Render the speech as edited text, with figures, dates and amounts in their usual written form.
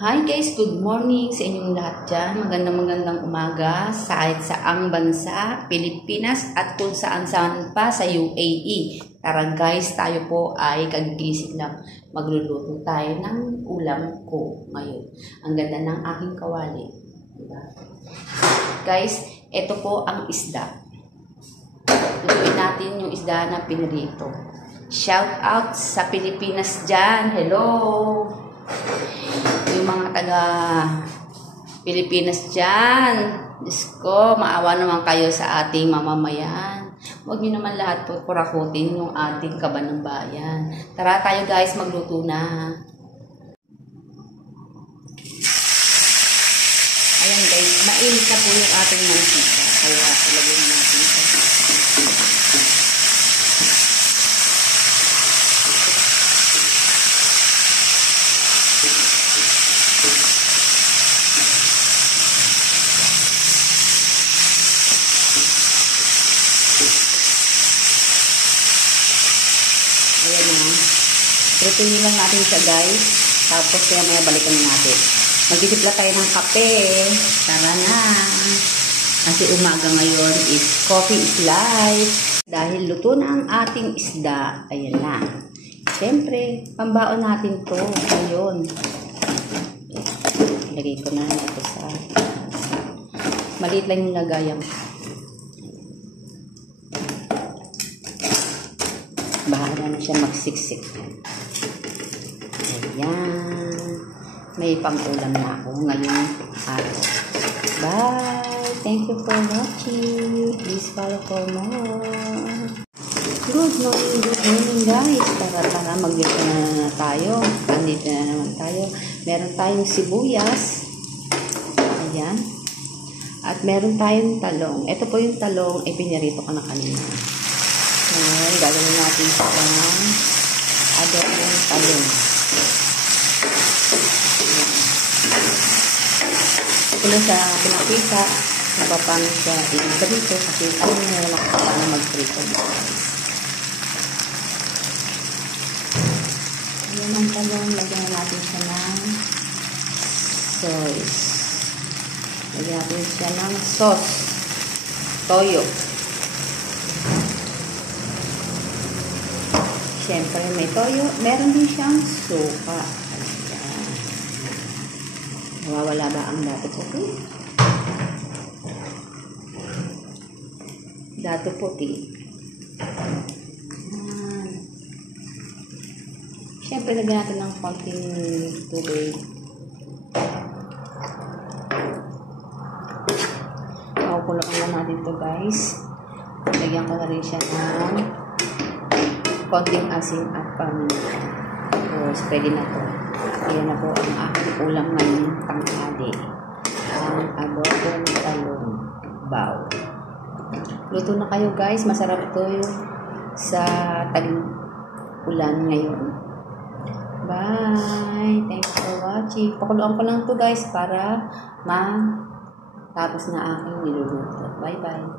Hi guys, good morning sa inyong lahat dyan. Magandang umaga sa saang bansa, Pilipinas at kung saan-saan pa sa UAE. Tara guys, tayo po ay kagigising lang. Magluluto tayo ng ulam ko ngayon. Ang ganda ng aking kawali. Diba? Guys, ito po ang isda. Lutuin natin yung isda na pinirito. Shout out sa Pilipinas dyan. Hello! Yung mga taga Pilipinas dyan. Diyos ko, maawa naman kayo sa ating mamamayan. Huwag nyo naman lahat po kurakutin yung ating kaban ng bayan. Tara tayo guys, magluto na. Ayan guys, mainit na po yung ating mantika. Kaya ilagay natin ito. Ayan na. Prituhin lang natin siya guys. Tapos kaya maya balikan na natin. Magtitipla tayo ng kape. Tara na. Kasi umaga ngayon is coffee is life. Dahil luto na ang ating isda. Ayan na. Siyempre, pambaon natin to ngayon. Ilagay ko na ito sa maliit lang yung lagayan. Bahala na siya magsiksik. Ayan. May pang-ulam na ako ngayong araw. Bye! Thank you for watching. Please follow for more. Good morning guys. Tara, mag-video na tayo. Andito na naman tayo. Meron tayong sibuyas. Ayan. At meron tayong talong. Ito po yung talong. Pinirito ko na kanina. Ngayon, gagawin natin sa adobong talong. Ito lang sa pinakita kung paano siya i-prito kasi alam nyo naman ako paano mag-prito. Ayan ang talong. Lagyan natin siya ng sauce. Lagyan natin siya ng sauce. Toyo. Siyempre, may toyo. Meron din siyang suka. Ayan. Nawawala ba ang dato puti? Dato puti. Ayan. Siyempre, lagyan natin ng konting tubig. Makukulong lang natin ito guys. Lagyan ko na rin siya ng konting asin at paminta. Tapos, pwede na po. Ayan na po ang aking ulam ngayong tanghali. Ang adobong talong baw. Luto na kayo guys. Masarap ito sa tag-ulan ngayon. Bye! Thanks for watching. Pakuluan ko lang ito guys para matapos na aking niluluto. Bye-bye!